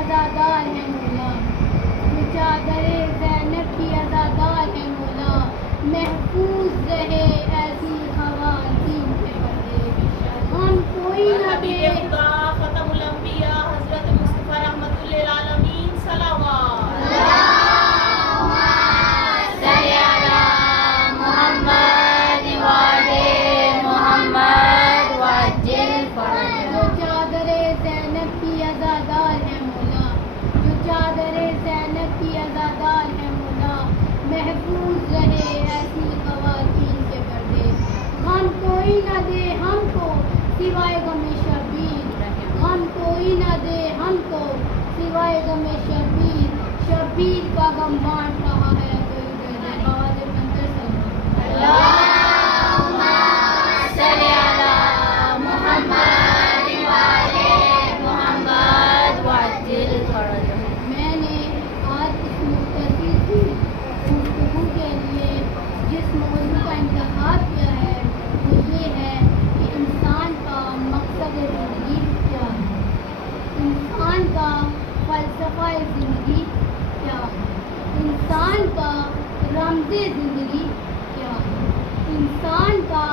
عزادار ہے مولا، جو چادر زینب کی عزادار ہے مولا، محفوظ رہے ایسی خواتین کے پردے، ہم کوئی نہ دے ختم الانبیاء حضرت مصطفیٰ رحمت للعالمین صلوات۔ محفوظ رہے ایسی خواتین کے پردے، غم کوئی نہ دے ہم کو سوائے غم شبیر، غم کوئی نہ دے ہم کو سوائے غم شبیر، شبیر کا غم بانٹ رہا ہے کوئی دے آواز بندر سے اللہم صلی علی محمد وعلی محمد وعجل فرجہ۔ میں نے آج اس مختصر سی گفتگو کے لیے جس موضوع کا انتخاب کیا ہے وہ یہ ہے کہ انسان کا مقصد زندگی کیا ہے، انسان کا فلسفہ زندگی کیا ہے، انسان کا رمز زندگی کیا ہے، انسان کا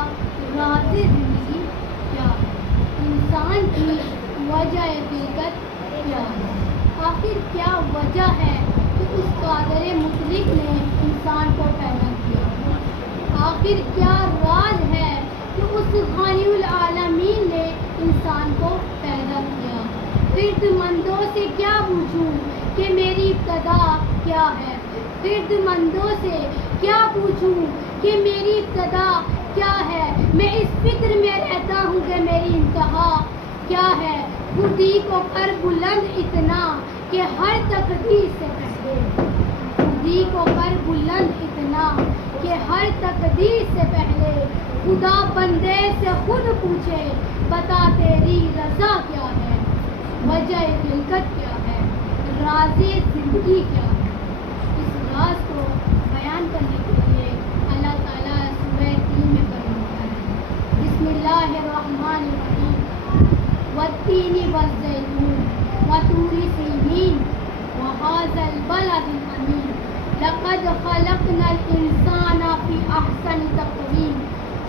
راز زندگی کیا ہے، انسان کی وجہ خلقت کیا ہے، آخر کیا وجہ ہے کہ اس قادر مطلق نے انسان کو پیدا کیا، آخر کیا راز ہے کہ اس غنی العالمین نے انسان کو پیدا کیا، خرد مندوں سے کیا پوچھوں کہ میری ابتدا کیا ہے، خرد مندوں سے کیا پوچھوں کہ میری ابتدا کیا ہے، میں اس فکر میں رہتا ہوں کہ میری انتہا کیا ہے، خودی کو کر بلند اتنا کہ ہر تقدیر سے پہلے، خودی کو کر بلند اتنا کہ ہر تقدیر سے پہلے، خدا بندے سے خود پوچھے بتا تیری رضا کیا ہے، وجہ خلقت کیا ہے، راز زندگی کیا ہے۔ اس راز کو بیان کرنے کے لیے اللہ تعالیٰ سورہ 3 میں فرماتا ہے بسم اللہ الرحمن الرحیم والتین والزیتون وطور سینین وہذا البلد الامین لقد خلقنا الانسان فی احسن تقویم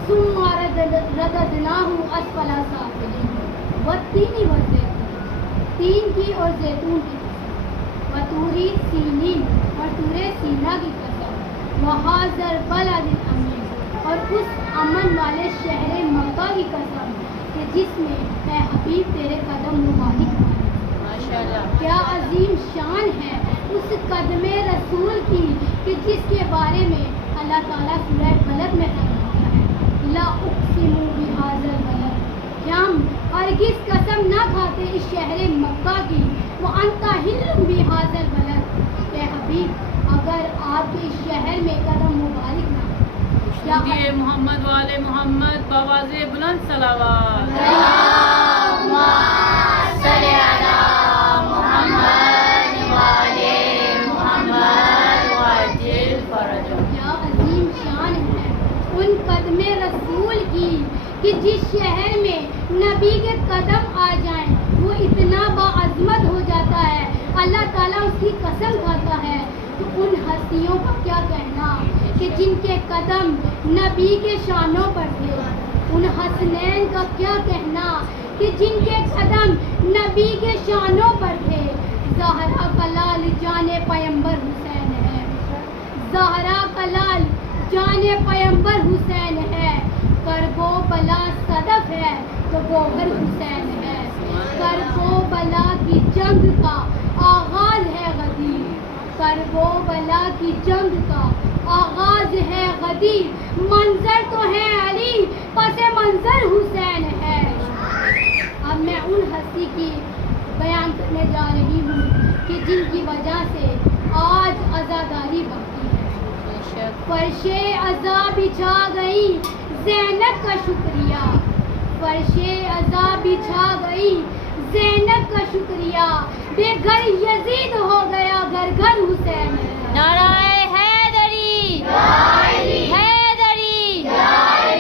ثم رددناہ اسفل سافلین والتین والزیتون، تین کی اور زیتون کی قسم، وطور سینین اور طور سینا کی قسم، وہذا البلد الامین اور اس امن والے شہر مکہ کی قسم کہ جس میں اے حبیب تیرے قدم مبارک ماشاءاللہ، کیا عظیم شان ہے اس قدم رسول کی کہ جس کے بارے میں اللہ تعالیٰ سورہ بلد میں فرماتا ہے لا اقسم بہذا البلد، کہ ہم ہرگز قسم نہ کھاتے اس شہر مکہ کی، وانت حل بہذا البلد، اے حبیب اگر آپ کے اس شہر میں قدم مبارک نہ دیے محمد والے محمد بواز بلند صلوات۔ اللہم صلی علی محمد وعلی محمد وعجل فرجہ۔ کیا عظیم شان ہے ان قدم رسول کی کہ جس شہر میں نبی کے قدم آ جائیں وہ اتنا باعظمت ہو جاتا ہے، اللہ تعالیٰ اس کی قسم کھاتا ہے، تو ان ہستیوں کا کیا کہنا کہ جن کے قدم نبی کے شانوں پر تھے، ان حسنین کا کیا کہنا کہ جن کے قدم نبی کے شانوں پر تھے، زہرا کا لال جان پیمبر حسین ہے، زہرا کا لال جان پیمبر حسین ہے، کربو بلا صدف ہے تو گوہر حسین ہے، کربو بلا کی جنگ کا آغاز ہے غدیر، کربو بلا کی جنگ کا آغاز ہے غدیر، منظر تو ہے علی پس منظر حسین ہے۔ اب میں ان ہستی کی بیان کرنے جا رہی ہوں کہ جن کی وجہ سے آج عزاداری باقی ہے، فرش عزا بچھا گئی زینب کا شکریہ، فرش عزا بچھا گئی زینب کا شکریہ، بے گھر یزید ہو گیا گھر گھر حسین ہے۔ نعرہ حیدری حیدری،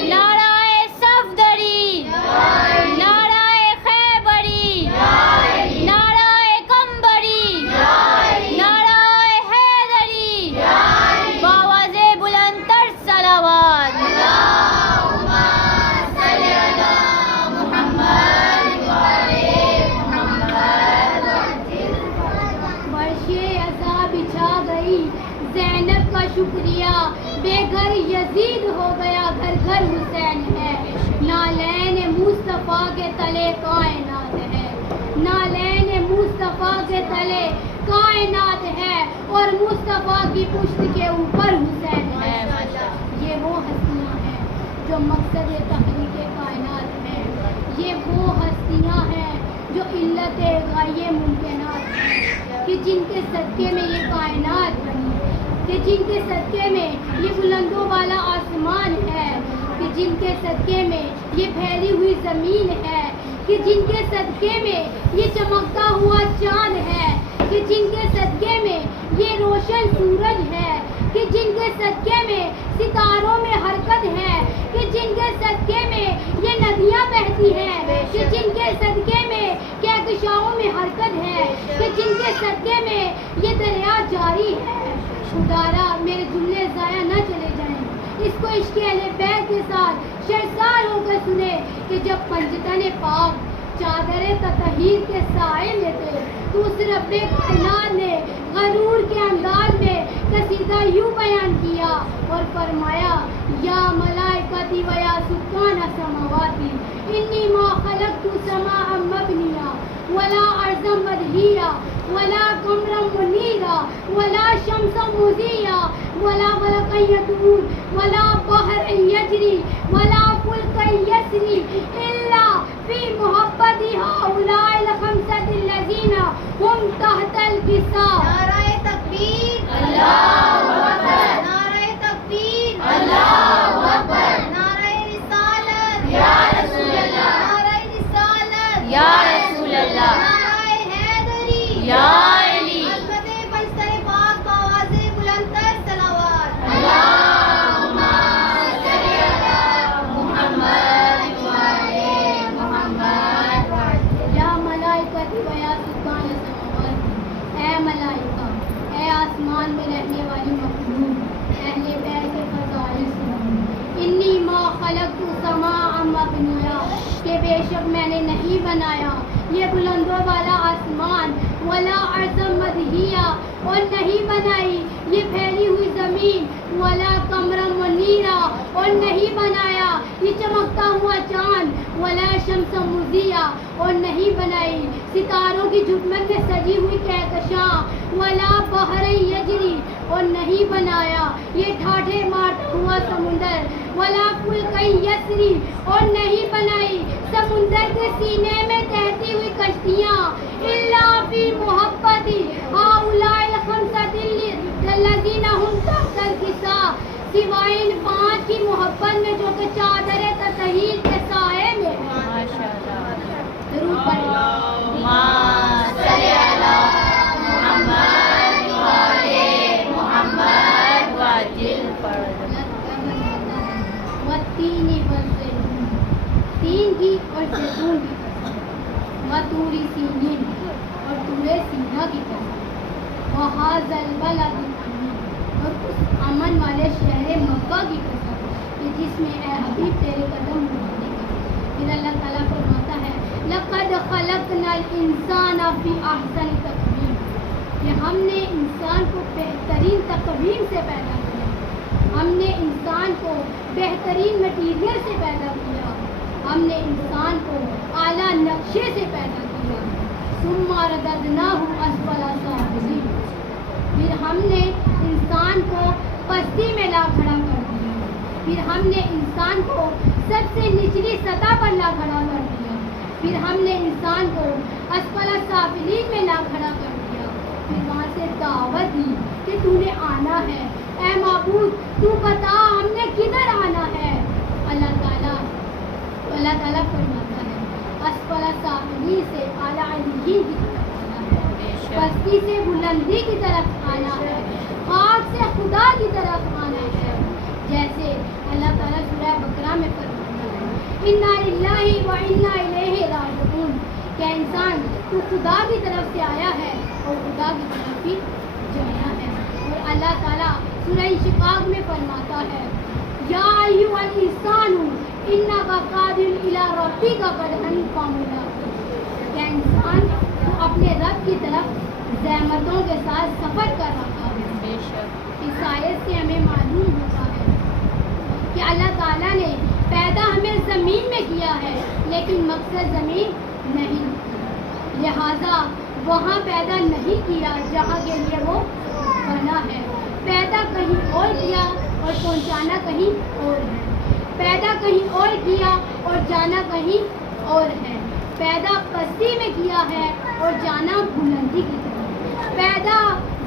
نعرہ صفدری، نعرہ خیبری، نعرہ کمبری، بے گھر یزید ہو گیا گھر گھر حسین ہے نالین مصطفیٰ کے تلے کائنات ہے نالین مصطفیٰ کے تلے کائنات ہے اور مصطفیٰ کی پشت کے اوپر حسین ہے یہ وہ ہستیاں ہیں جو مقصد تخلیق کائنات ہیں یہ وہ ہستیاں ہیں جو علت غایہ ممکنات ہیں کہ جن کے صدقے میں یہ کائنات بنی کہ جن کے صدقے میں یہ بلندوں والا آسمان ہے کہ جن کے صدقے میں یہ پھیلی ہوئی زمین ہے کہ جن کے صدقے میں یہ چمکتا ہوا چاند ہے کہ جن کے صدقے میں یہ روشن سورج ہے کہ جن کے صدقے میں ستاروں میں حرکت ہے کہ جن کے صدقے میں یہ ندیاں بہتی ہیں کہ جن کے صدقے میں کہکشاؤں میں حرکت ہے کہ جن کے صدقے میں یہ دریا جاری ہے خدارا میرے جملے ضائع نہ چلے جائیں اس کو عشق اہل بیت کے ساتھ شرسار ہو کر سنے کہ جب پنجتن پاک چادر تطہیر کے سائے میں تھے تو اس رب کائنات نے غرور کے انداز میں قصیدہ یوں بیان کیا اور فرمایا یا ملائکتی و یا سکان سماواتی انی ما خلقت سماء مبنیا ولا ارضا مدحیا ولا قمرا منیرا ولا شمسا مضیا ولا ملکا یدور ولا بحر یجری ولا فلک یسری الا فی محبت هؤلاء الخمسة الذین هم تحت البساط نعرہ تکبیر اللہ اکبر نعرہ تکبیر اللہ اکبر نعرہ رسالت یا رسول اللہ نعرہ رسالت یا رسول اللہ نعرہ حیدری یا علی عظمت بستر پاک بآواز بلندتر صلوات اللہم صلی علی محمد وعلی محمد یا ملائکتی و یا سکان سماوات اے ملائکہ اے آسمان میں رہنے والی مخلوق اہل بیت کے فضائل سنو انی ما خلقت سماء مبنیا کہ بے شک میں نے نہیں بنایا یہ بلندوں والا آسمان ولا ارض مدحیا اور نہیں بنائی یہ پھیلی ہوئی زمین ولا قمر منیرا اور نہیں بنایا یہ چمکتا ہوا چاند ولا شمس مضیا اور نہیں بنائی ستاروں کی جھکمک میں سجی ہوئی کہکشاں ولا بحر یجری اور نہیں بنایا یہ ٹھاٹھے مارتا ہوا سمندر ولا فلک یسری اور نہیں بنائی سمندر کے سینے میں تہتی ہوئی کشتیاں الا فی محبتی هؤلاء الخمسة الذین هم تحت البساط سوائے ان 5 کی محبت میں جو کہ چادر تطہیر کے سائے میں ہے ماشاءاللہ ضرور پڑھیں اللہم صلی علی محمد وعلی محمد وعجل پڑھ والتین والزیتون تین کی اور زیتون کی قسم وطور سینین اور طور سینا کی قسم وہذا البلد الامین اور اس امن والے شہر مکہ کی قسم کہ جس میں اے حبیب تیرے قدم اٹھانے کا پھر اللہ تعالیٰ فرماتا ہے لقد خلقنا الانسان فی احسن تقویم کہ ہم نے انسان کو بہترین تقویم سے پیدا کیا ہم نے انسان کو بہترین مٹیریل سے پیدا کیا ہم نے انسان کو اعلیٰ نقشے سے پیدا کیا ثم رددناہ اسفل سافلین پھر ہم نے انسان کو پستی میں لا کھڑا کر دیا پھر ہم نے انسان کو سب سے نچلی سطح پر لا کھڑا کر دیا پھر ہم نے انسان کو اسفل سافلین میں لا کھڑا کر دیا پھر وہاں سے دعوت دی کہ تو نے آنا ہے اے معبود تو بتا ہم نے کدھر آنا ہے اللہ تعالیٰ فرماتا ہے اسفل سافلین سے اعلیٰ علیین کی طرف آنا ہے پستی سے بلندی کی طرف آنا ہے خاک سے خدا کی طرف آنا ہے جیسے اللہ تعالیٰ سورہ بقرہ میں فرماتا ہے انا للہ و انا الیہ راجعون کہ انسان تو خدا کی طرف سے آیا ہے اور خدا کی طرف ہی جانا ہے اور اللہ تعالیٰ سورہ انشقاق میں فرماتا ہے یا ایھا الانسان انک قادر الی ربک قدحا فملاقیہ کہ انسان تو اپنے رب کی طرف زحمتوں کے ساتھ سفر کر رہا ہے بے شک اس آیت سے ہمیں معلوم ہوتا ہے میں کیا ہے لیکن مقصد زمین نہیں، لہذا وہاں پیدا نہیں کیا جہاں کے لیے وہ بنا ہے، پیدا کہیں اور کیا اور پہنچانا کہیں اور ہے، پیدا کہیں اور کیا اور جانا کہیں اور ہے، پیدا پستی میں کیا ہے اور جانا بلندی کی طرف، پیدا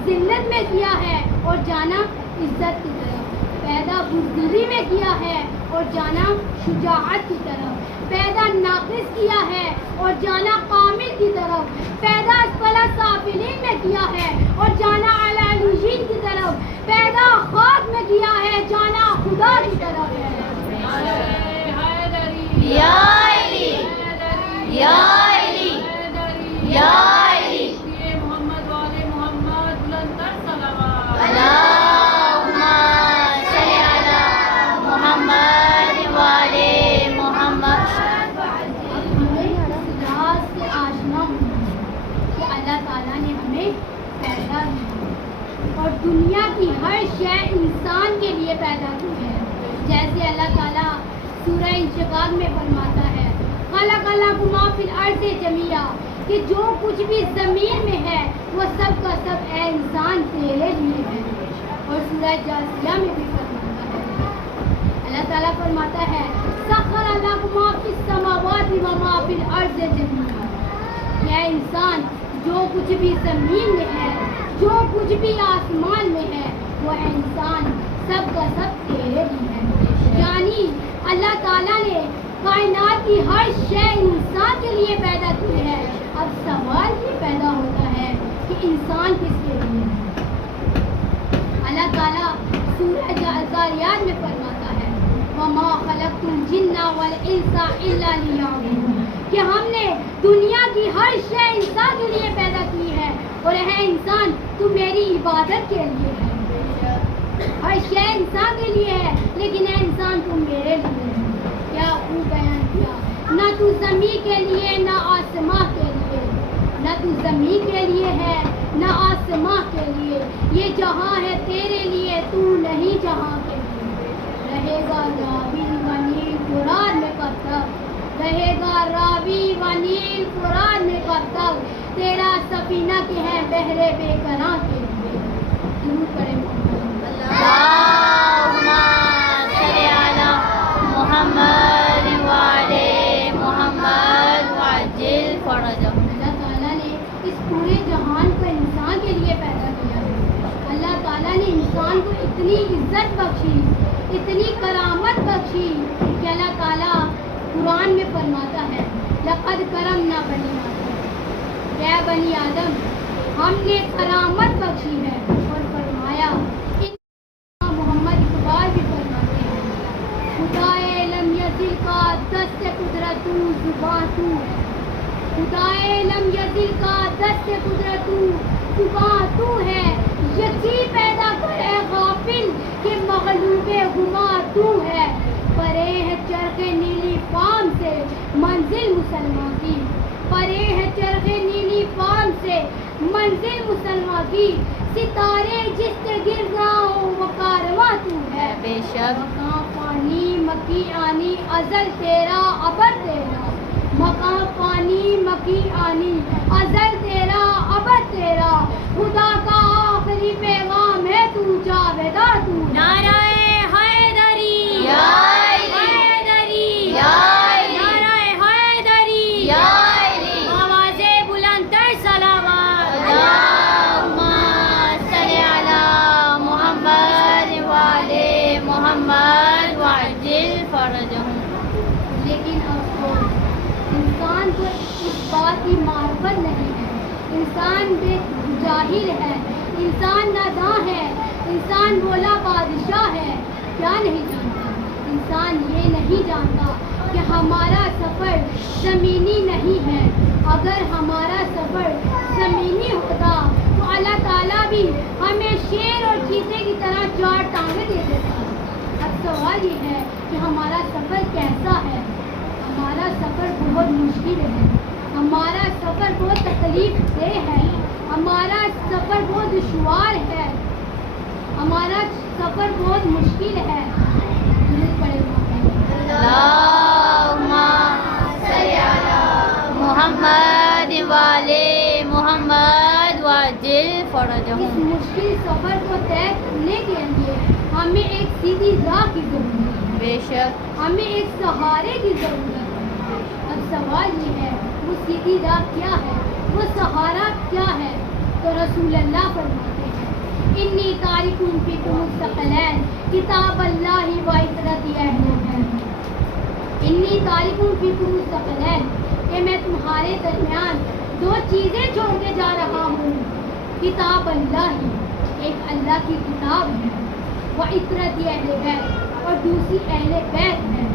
ذلت میں کیا ہے اور جانا عزت کی طرف، پیدا بزدلی میں کیا ہے اور جانا شجاعت کی طرف، پیدا ناقص کیا ہے اور جانا کامل کی طرف، پیدا اسفل سافلین میں کیا ہے اور جانا اعلی علیین کی طرف، پیدا خاک میں کیا ہے جانا خدا کی طرف ہے۔ یا علی یا علی یا علی محمد والے محمد بلند تر صلوات۔ اللہم صلی علی محمد والے محمد۔ ہمیں اس راز سے آشنا ہونا ہے کہ اللہ تعالیٰ نے ہمیں پیدا کیا اور دنیا کی ہر شے انسان کے لیے پیدا کی ہے، جیسے اللہ تعالیٰ سورہ انشقاق میں فرماتا ہے خلق لکم ما فی الارض جمیعا، کہ جو کچھ بھی زمین میں ہے وہ سب کا سب اے انسان تیرے لیے ہے، اور سورہ جاثیہ میں بھی فرماتا ہے، اللہ تعالیٰ فرماتا ہے سخر لکم ما فی السماوات و ما فی الارض جمیعا، کہ اے انسان جو کچھ بھی زمین میں ہے، جو کچھ بھی آسمان میں ہے، وہ اے انسان سب کا سب تیرے لیے ہے، یعنی اللہ تعالیٰ نے کائنات کی ہر شے انسان کے لیے پیدا کی ہے۔ اب سوال یہ پیدا ہوتا ہے کہ انسان کس کے لیے ہے؟ اللہ تعالیٰ سورہ ذاریات میں فرماتا ہے وَمَا خَلَقْتُ الْجِنَّ وَالْإِنسَ إِلَّا لِيَعْبُدُونِ، کہ ہم نے دنیا کی ہر شے انسان کے لیے پیدا کی ہے اور ہے انسان تو میری عبادت کے لیے ہے، ہر شے انسان کے لیے ہے لیکن اے انسان تم میرے لیے ہے۔ کیا خوب بیان کیا، نہ تو زمین کے لیے نہ آسماں کے لیے، نہ تو زمین کے لیے ہے نہ آسماں کے لیے، یہ جہاں ہے تیرے لیے تو نہیں جہاں کے لیے، رہے گا راوی و نیل قرآن میں کب تک، رہے گا راوی و نیل قرآن میں کب تک، تیرا سفینہ کے ہیں بحر بے کراں کے لیے۔ درود پڑھیں اللہم صلی علی محمد والے محمد وعجل فرجہ۔ اللہ تعالیٰ نے اس پورے جہان کو انسان کے لیے پیدا کیا ہے، اللہ تعالیٰ نے انسان کو اتنی عزت بخشی، اتنی کرامت بخشی کہ اللہ تعالیٰ قرآن میں فرماتا ہے لقد کرمنا بنی آدم، اے بنی آدم ہم نے کرامت بخشی ہے، اور فرمایا محمد اقبال بھی فرماتے ہیں خدائے لم یزل کا دست قدرت زباں تو ہے، خدائے لم یزل کا دست قدرت زباں تو ہے، یقین پیدا کرے غافل کہ مغلوب ہما تو ہے، پرے ہے چرخ نیلی فام سے منزل مسلمان کی، پرے ہے چرخ نیلی فام سے منزل مسلمان کی، ستارے جس سے گر رہا ہو وہ کارواں تو ہے، بے شک مکاں پانی مکی آنی ازل تیرا ابد تیرا، مکاں پانی مکی آنی ازل تیرا ابد تیرا، خدا کا آخری پیغام ہے تو جاویدہ تو ہے۔ نعرہ حیدری یا علی حیدری یا علی نعرہ حیدری یا علی آواز بلند تر صلوات۔ اللہم صلی علی محمد والے محمد وعجل فرجہ۔ لیکن افسوس انسان کو اس بات کی معرفت نہیں ہے، انسان بے جاہل ہے، انسان ناداں ہے، انسان بولا بادشاہ ہے، کیا نہیں جانتا؟ انسان یہ نہیں جانتا کہ ہمارا سفر زمینی نہیں ہے، اگر ہمارا سفر زمینی ہوتا تو اللہ تعالیٰ بھی ہمیں شیر اور چیتے کی طرح 4 ٹانگیں دے دیتا۔ اب سوال یہ ہے کہ ہمارا سفر کیسا ہے؟ ہمارا سفر بہت مشکل ہے، ہمارا سفر بہت تکلیف دہ ہے، ہمارا سفر بہت دشوار ہے، ہمارا سفر بہت مشکل ہے۔ درود پڑھیں۔ اللہم فرجهم مشکل سفر کو طے کرنے کے لیے ہمیں ایک سیدھی راہ کی ضرورت ہے، بے شک ہمیں ایک سہارے کی ضرورت ہے۔ اب سوال یہ ہے وہ سیدھی راہ کیا ہے، وہ سہارا کیا ہے؟ تو رسول اللہ فرماتے ہیں انی تارک فیکم الثقلین کتاب اللہ و عطرت اہل بیت، انی تارک فیکم الثقلین کہ میں تمہارے درمیان دو چیزیں چھوڑ کے جا رہا ہوں، کتاب اللہ ایک اللہ کی کتاب ہے، وہ عطرت اہل بیت اور دوسری اہل بیت ہے۔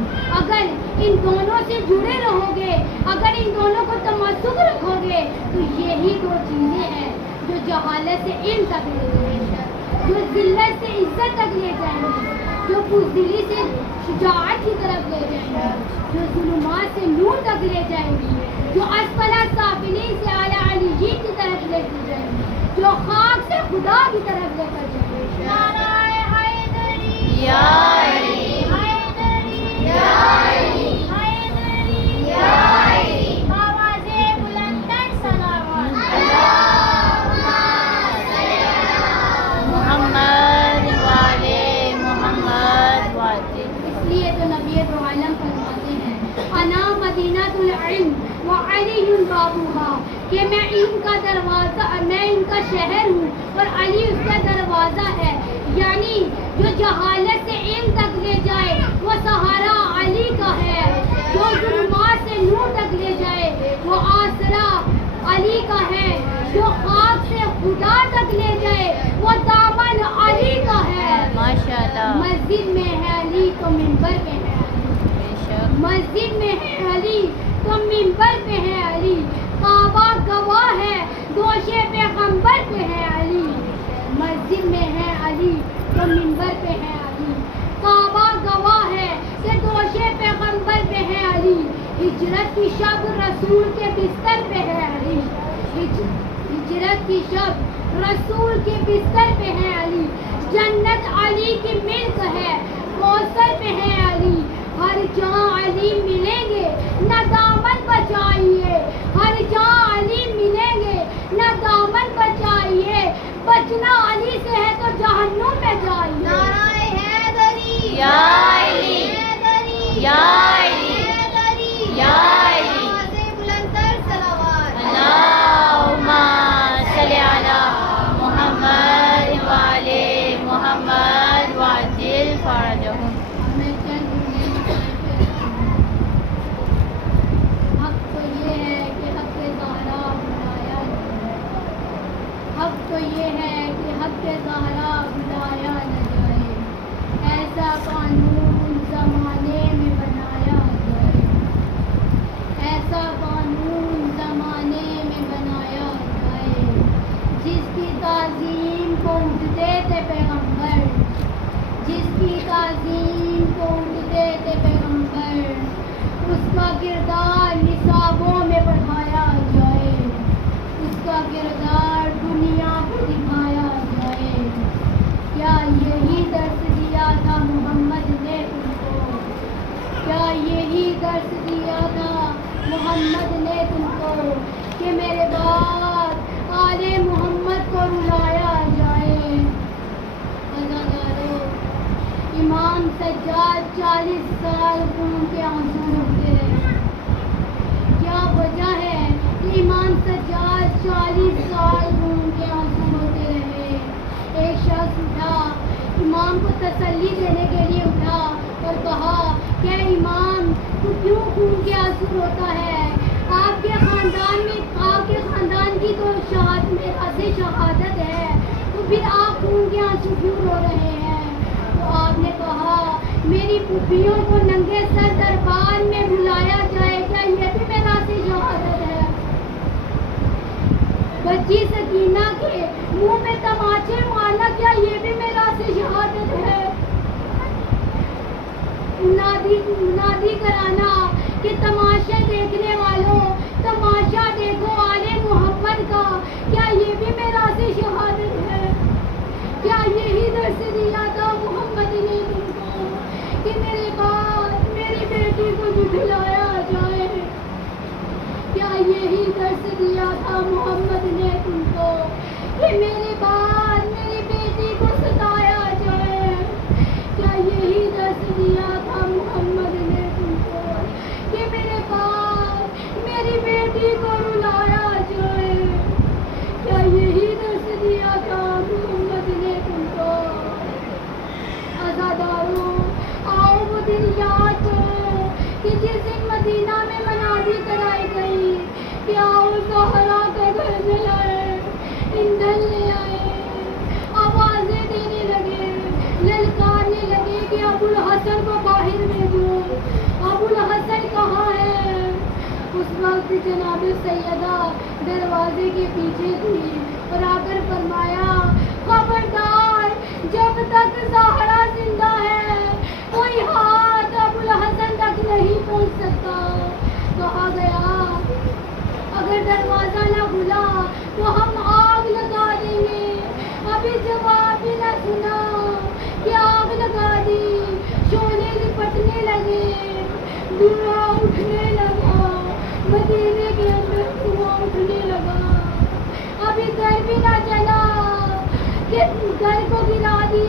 اگر ان دونوں سے جڑے رہو گے، اگر ان دونوں کو تمسک رکھو گے تو یہی دو چیزیں ہیں جو جہالت سے علم تک لے جائیں گے، جو ذلت سے عزت تک لے جائیں گے، جو بزدلی سے شجاعت کی طرف لے جائیں گے، جو ظلمات سے نور تک لے جائیں گی، جو اسفل سافلین سے اعلیٰ علیین کی طرف لے کے جائیں گی، جو خاک سے خدا کی طرف لے کر جائیں گے۔ نعرہ حیدری یا علی حیدری یا علی حیدری یا علی آواز بلندتر صلوات محمد والے محمد والے۔ اس لیے تو نبی دو عالم فرماتے ہیں انا مدینۃ العلم وعلی بابوہا کہ میں ان کا دروازہ، میں ان کا شہر ہوں اور علی اس کا دروازہ ہے، یعنی جو جہالت سے علم تک لے جائے وہ سہارا علی کا ہے، جو ظلمات سے نور تک لے جائے وہ آسرا علی کا ہے، جو خاک سے خدا تک لے جائے وہ دامن علی کا ہے۔ ماشاءاللہ مسجد میں ہے علی تو منبر پہ ہے علی، بے شک مسجد میں ہے علی تو منبر پہ ہے علی، کعبہ گواہ ہے دوش پیغمبر پہ ہے علی، مسجد میں ہے علی تو منبر پہ ہے علی، کعبہ گواہ ہے کہ دوش پیغمبر پہ ہے علی، ہجرت کی شب رسول کے بستر پہ ہے علی، ہجرت کی شب رسول کے بستر پہ ہے علی، جنت علی کی ملک ہے کوثر پہ ہے علی، ہر جہاں علی ملیں گے نہ دامن بچائیے، ہر جہاں علی ملیں گے نہ دامن بچائیے، بچنا علی سے ہے تو جہنم میں جائیے۔ نعرہ حیدری یا علی حیدری یا علی حیدری یا علی آواز بلندتر صلوات اللہم صلی علی محمد والے محمد وعجل فرجهم۔ میں چند حق تو یہ ہے کہ حق زہرا بلایا نہ جائے، حق تو یہ ہے کہ حق زہرا بلایا نہ جائے، ایسا قانون زمانے میں بنایا جائے، ایسا قانون زمانے میں بنایا جائے، جس کی تعظیم کو اٹھتے تھے پیغمبر، جس کی تعظیم کو اٹھتے تھے پیغمبر، اس کا کردار نصابوں میں پڑھایا جائے، اس کا کردار دنیا کو دکھایا جائے۔ کیا یہی درس دیا تھا محمد نے تم کو؟ کیا یہی درس دیا تھا محمد نے تم کو کہ میرے بعد آل محمد کو رلایا جائے؟ عزادارو، امام سجاد 40 سال خون کے آنسو روتے رہے۔ کیا وجہ ہے کہ امام سجاد 40 سال خون کے آنسو روتے رہے؟ ایک شخص اٹھا، امام کو تسلی دینے کے لیے اٹھا اور کہا کہ امام تو کیوں خون کے آنسو روتا ہے؟ آپ کے خاندان میں، آپ کے خاندان کی تو میراث شہادت ہے، تو پھر آپ خون کے آنسو کیوں رو رہے ہیں؟ تو آپ نے کہا میری پھوپھیوں کو ننگے سر دربار میں بلایا جائے، کیا یہ بھی میراث شہادت ہے؟ بچی سکینہ کے منہ میں تماچے مارنا، کیا یہ بھی میراث شہادت ہے؟ منادی کرانا کہ تماشے دیکھنے والوں تماشا دیکھو آل محمد کا، کیا یہ بھی میراث شہادت ہے؟ کیا یہی درس دیا تھا محمد نے تم کو کہ میرے بعد میری بیٹی کو جھٹلایا جائے؟ کیا یہی درس دیا تھا محمد نے تم کو کہ میرے بعد وقت جناب سیدہ دروازے کے پیچھے تھی اور آ کر فرمایا خبردار جب تک زہرا زندہ ہے کوئی ہاتھ ابوالحسن تک نہیں پہنچ سکتا. کہا گیا اگر دروازہ نہ کھلا تو ہم آگ لگا دیں گے. ابھی جواب بھی نہ سنا کہ آگ لگا دی. شعلے لپٹنے لگے, دھواں اٹھنے لگا, مدینے کے اندر دھواں اٹھنے لگا. ابھی گھر بھی نہ چلا کہ گھر کو گرا دیا.